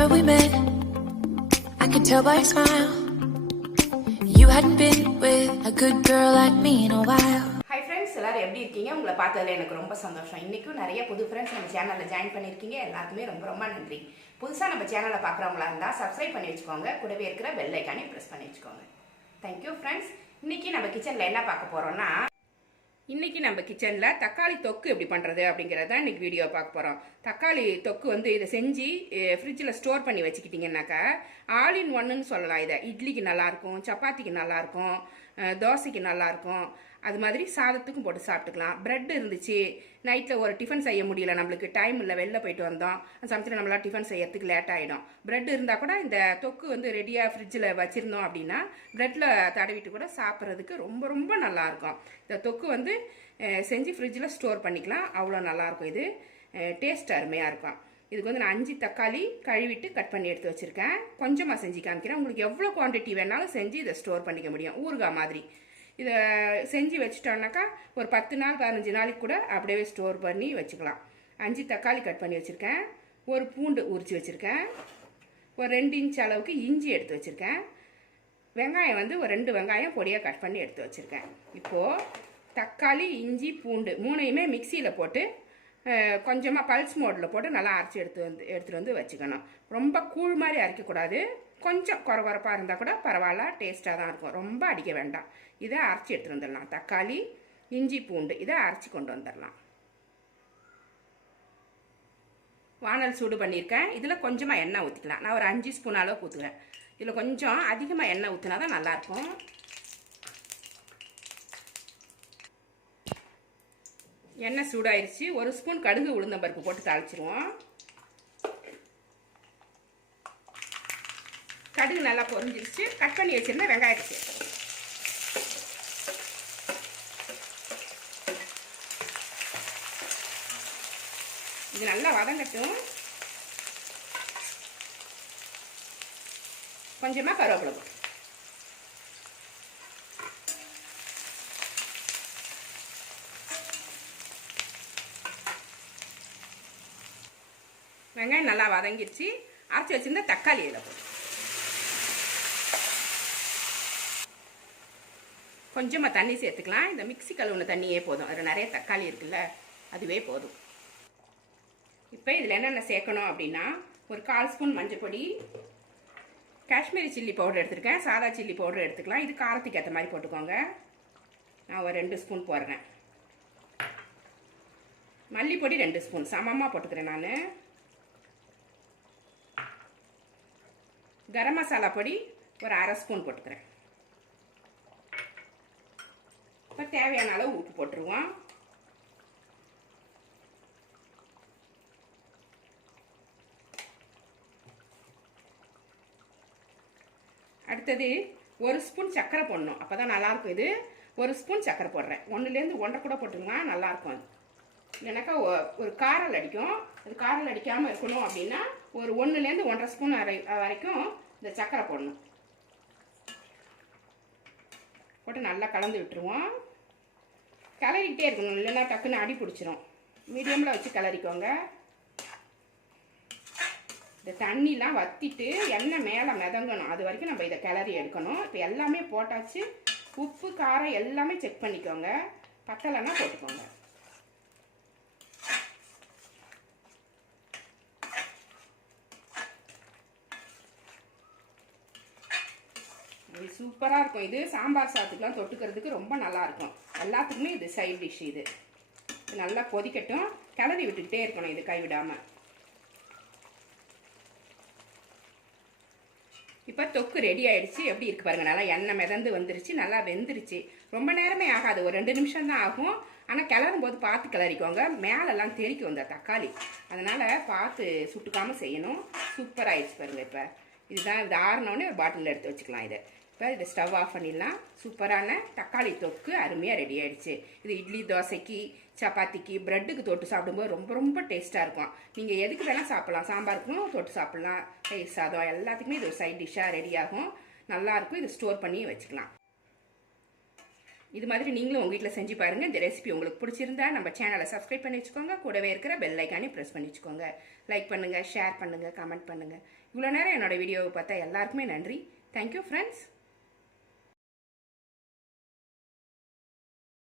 Remember we met? I could tell by your smile. You hadn't been with a good girl like me in a while. Hi friends எல்லாரும் எப்படி இருக்கீங்க? உங்களை பார்த்ததுல எனக்கு ரொம்ப சந்தோஷம். இன்றைக்கும் நிறைய புது ஃப்ரெண்ட்ஸ் நம்ம சேனலில் ஜாயின் பண்ணியிருக்கீங்க. எல்லாருக்குமே ரொம்ப ரொம்ப நன்றி. புதுசாக நம்ம சேனலை பார்க்குறவங்களா இருந்தால் சப்ஸ்கிரைப் பண்ணி வச்சுக்கோங்க. கூடவே இருக்கிற பெல் ஐக்கானே ப்ரெஸ் பண்ணி வச்சுக்கோங்க. தேங்க்யூ ஃப்ரெண்ட்ஸ் இன்றைக்கி நம்ம கிச்சனில் என்ன பார்க்க போகிறோம்னா இன்றைக்கி நம்ம கிச்சனில் தக்காளி தொக்கு எப்படி பண்ணுறது அப்படிங்கிறத இன்றைக்கி வீடியோ பார்க்க போகிறோம் தக்காளி தொக்கு வந்து இதை செஞ்சு ஃப்ரிட்ஜில் ஸ்டோர் பண்ணி வச்சுக்கிட்டிங்கன்னாக்கா ஆல் இன் ஒன்னுன்னு சொல்லலாம் இதை. இட்லிக்கு நல்லாயிருக்கும் சப்பாத்திக்கு நல்லாயிருக்கும் தோசைக்கு நல்லாயிருக்கும் அது மாதிரி சாதத்துக்கும் போட்டு சாப்பிட்டுக்கலாம். பிரெட் இருந்துச்சு. நைட்டில் ஒரு டிஃபன் செய்ய முடியல. நம்மளுக்கு டைம் இல்லை. வெளில போயிட்டு வந்தோம். சமயத்தில் நம்மளால் டிஃபன் செய்யறதுக்கு லேட் ஆகிடும் பிரெட் இருந்தால் கூட இந்த தொக்கு வந்து ரெடியாக ஃப்ரிட்ஜில் வச்சுருந்தோம் அப்படின்னா பிரெட்டில் தடவிட்டு கூட சாப்பிட்றதுக்கு ரொம்ப ரொம்ப நல்லாயிருக்கும் இந்த தொக்கு வந்து செஞ்சு ஃப்ரிட்ஜில் ஸ்டோர் பண்ணிக்கலாம். அவ்வளோ நல்லாயிருக்கும் இது. டேஸ்ட் அருமையாக இருக்கும். இதுக்கு வந்து நான் அஞ்சு தக்காளி கழுவிட்டு கட் பண்ணி எடுத்து வச்சுருக்கேன். கொஞ்சமாக செஞ்சு காமிக்கிறேன். உங்களுக்கு எவ்வளோ குவான்டிட்டி வேணாலும் செஞ்சு இதை ஸ்டோர் பண்ணிக்க முடியும். ஊறுகாய் மாதிரி. இதை செஞ்சு வச்சுட்டோன்னாக்கா ஒரு பத்து நாள் பதினஞ்சு நாளைக்கு கூட அப்படியே ஸ்டோர் பண்ணி வச்சுக்கலாம். அஞ்சு தக்காளி கட் பண்ணி வச்சுருக்கேன். ஒரு பூண்டு உரித்து வச்சுருக்கேன். ஒரு ரெண்டு இன்ச் அளவுக்கு இஞ்சி எடுத்து வச்சுருக்கேன். வெங்காயம் வந்து ஒரு ரெண்டு வெங்காயம் பொடியாக கட் பண்ணி எடுத்து வச்சுருக்கேன். இப்போது தக்காளி இஞ்சி பூண்டு மூணையுமே மிக்சியில் போட்டு கொஞ்சமாக பல்ஸ் மோடில் போட்டு நல்லா அரைச்சி எடுத்து வந்து எடுத்துகிட்டு வந்து வச்சுக்கணும். ரொம்ப கூழ் மாதிரி அரைக்கக்கூடாது. கொஞ்சம் குறகுறப்பாக இருந்தால் கூட பரவாயில்ல டேஸ்ட்டாக தான் இருக்கும். ரொம்ப அடிக்க வேண்டாம். இதை அரைச்சி எடுத்துகிட்டு வந்துடலாம். தக்காளி இஞ்சி பூண்டு இதை அரைச்சி கொண்டு வந்துடலாம். வானல் சூடு பண்ணியிருக்கேன். இதில் கொஞ்சமாக எண்ணெய் ஊற்றிக்கலாம் நான் ஒரு அஞ்சு ஸ்பூன் அளவுக்கு ஊற்றுவேன் இதில் கொஞ்சம் அதிகமாக எண்ணெய் ஊற்றினா தான் நல்லாயிருக்கும். எண்ணெய் சூடாயிருச்சு. ஒரு ஸ்பூன் கடுகு உளுந்தம்பருப்பு போட்டு தாளிச்சிருவோம். கடுகு நல்லா பொரிஞ்சிருச்சு. கட் பண்ணி வச்சுருந்த வெங்காயத்தை சேர்த்துருவோம். இது நல்லா வதங்கட்டும். கொஞ்சமாக கருவேப்பிலை வெங்காயம் நல்லா வதங்கிடுச்சு. அரைச்சி வச்சிருந்த தக்காளி இதில் போட்டு கொஞ்சமாக தண்ணி சேர்த்துக்கலாம். இந்த மிக்சி கழுவுன தண்ணியே போதும். அதில் நிறைய தக்காளி இருக்குல்ல அதுவே போதும். இப்போ இதில் என்னென்ன சேர்க்கணும் அப்படின்னா ஒரு கால் ஸ்பூன் மஞ்சள் பொடி காஷ்மீரி சில்லி பவுடர் எடுத்துருக்கேன். சாதா சில்லி பவுடர் எடுத்துக்கலாம். இது காரத்துக்கு ஏற்ற மாதிரி போட்டுக்கோங்க. நான் ஒரு ரெண்டு ஸ்பூன் போடுறேன். மல்லிப்பொடி ரெண்டு ஸ்பூன். சமமாக போட்டுக்கிறேன் நான். கரம் மசாலா பொடி ஒரு அரை ஸ்பூன் போட்டுக்கிறேன். இப்போ தேவையான அளவு உப்பு போட்டுருவோம். அடுத்தது ஒரு ஸ்பூன் சர்க்கரை போடணும். அப்போ தான் நல்லாயிருக்கும் இது. ஒரு ஸ்பூன் சர்க்கரை போடுறேன். ஒன்றுலேருந்து ஒன்றரை கூட போட்டுருங்க நல்லாயிருக்கும் அது. இல்லைனாக்கா ஒரு காரல் அடிக்கும். அது காரல் அடிக்காமல் இருக்கணும் அப்படின்னா ஒரு ஒன்றுலேருந்து ஒன்றரை ஸ்பூன் வரை வரைக்கும் இந்த சர்க்கரை போடணும். போட்டு நல்லா கலந்து விட்டுருவோம். கிளறிக்கிட்டே இருக்கணும். இல்லைன்னா டக்குன்னு அடி பிடிச்சிரும். மீடியமில் வச்சு கிளறிக்கோங்க. இந்த தண்ணிலாம் வத்திட்டு எண்ணெய் மேலே மிதங்கணும். அது வரைக்கும் நம்ம இதை கிளறி எடுக்கணும். இப்போ எல்லாமே போட்டாச்சு. உப்பு காரம் எல்லாமே செக் பண்ணிக்கோங்க. பத்தலைன்னா போட்டுக்கோங்க. இது சூப்பராக இருக்கும். இது சாம்பார் சாத்துக்கெலாம் தொட்டுக்கிறதுக்கு ரொம்ப நல்லாயிருக்கும். எல்லாத்துக்குமே இது சைட் டிஷ் இது. நல்லா கொதிக்கட்டும். கிளறி விட்டுக்கிட்டே இருக்கணும் இது கைவிடாமல் இப்போ தொக்கு ரெடி ஆயிடுச்சு. எப்படி இருக்கு பாருங்க. நல்லா எண்ணெய் மிதந்து வந்துருச்சு. நல்லா வெந்துருச்சு. ரொம்ப நேரமே ஆகாது. ஒரு ரெண்டு நிமிஷம் தான் ஆகும். ஆனால் கிளறும் போது பார்த்து கிளறிக்கோங்க. மேலெல்லாம் தெரிக்கும் இந்த தக்காளி. அதனால் பார்த்து சுட்டுக்காமல் செய்யணும். சூப்பர் ஆயிடுச்சு பாருங்க இப்போ. இதுதான் இது ஆறினோடனே ஒரு பாட்டிலில் எடுத்து வச்சுக்கலாம் இதை. இப்போ இதை ஸ்டவ் ஆஃப் பண்ணிடலாம். சூப்பரான தக்காளி தொக்கு அருமையாக ரெடி ஆகிடுச்சு இது இட்லி தோசைக்கு சப்பாத்திக்கு ப்ரெட்டுக்கு தொட்டு சாப்பிடும்போது ரொம்ப ரொம்ப டேஸ்ட்டாக இருக்கும். நீங்கள் எதுக்கு வேணால் சாப்பிட்லாம். சாம்பாருக்கும் தொட்டு சாப்பிட்லாம். தயிர் சாதம் எல்லாத்துக்குமே இது ஒரு சைட் டிஷ்ஷாக ரெடி ஆகும். நல்லாயிருக்கும் இது ஸ்டோர் பண்ணி வச்சுக்கலாம். இது மாதிரி நீங்களும் உங்கள் வீட்டில் செஞ்சு பாருங்கள் இந்த ரெசிபி உங்களுக்கு பிடிச்சிருந்தா நம்ம சேனலை சப்ஸ்கிரைப் பண்ணி வச்சுக்கோங்க. கூடவே இருக்கிற பெல் ஐக்கானே ப்ரெஸ் பண்ணி வச்சுக்கோங்க. லைக் பண்ணுங்கள் ஷேர் பண்ணுங்கள் கமெண்ட் பண்ணுங்கள் இவ்வளோ நேரம் என்னோட வீடியோவை பார்த்தா எல்லாருக்குமே நன்றி. Thank you friends